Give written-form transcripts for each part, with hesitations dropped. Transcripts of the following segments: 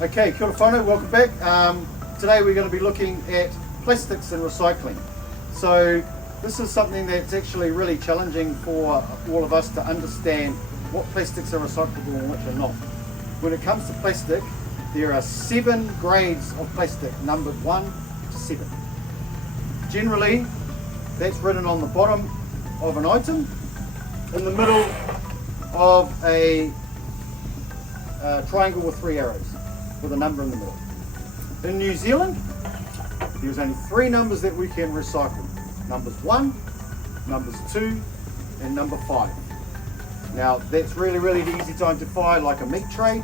Okay, kia ora whanau, welcome back. Today we're going to be looking at plastics and recycling. So this is something that's actually really challenging for all of us to understand what plastics are recyclable and which are not. When it comes to plastic, there are 7 grades of plastic, numbered 1 to 7. Generally, that's written on the bottom of an item, in the middle of a triangle with 3 arrows, with a number in the middle. In New Zealand, there's only 3 numbers that we can recycle. Numbers 1, numbers 2, and number 5. Now that's really easy to identify, like a meat tray.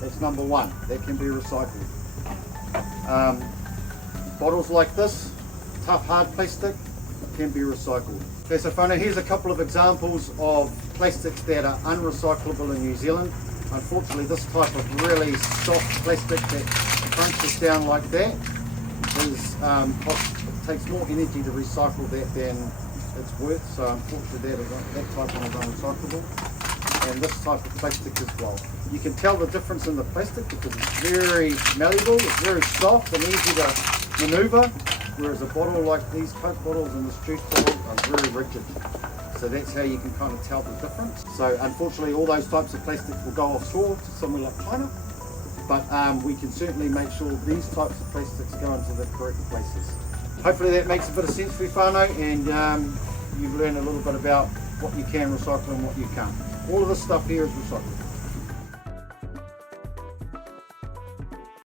That's number 1, that can be recycled. Bottles like this, tough hard plastic, can be recycled. Okay, so whanau, here's a couple of examples of plastics that are unrecyclable in New Zealand. Unfortunately, this type of really soft plastic that crunches down like that is, it takes more energy to recycle that than it's worth. So unfortunately, that type one is unrecyclable. And this type of plastic as well. You can tell the difference in the plastic because it's very malleable, it's very soft and easy to maneuver, whereas a bottle like these Coke bottles and this juice bottle are very rigid. So that's how you can kind of tell the difference. So unfortunately, all those types of plastics will go offshore to somewhere like China, but we can certainly make sure these types of plastics go into the correct places. Hopefully that makes a bit of sense for you whanau, and you've learned a little bit about what you can recycle and what you can't. All of this stuff here is recyclable.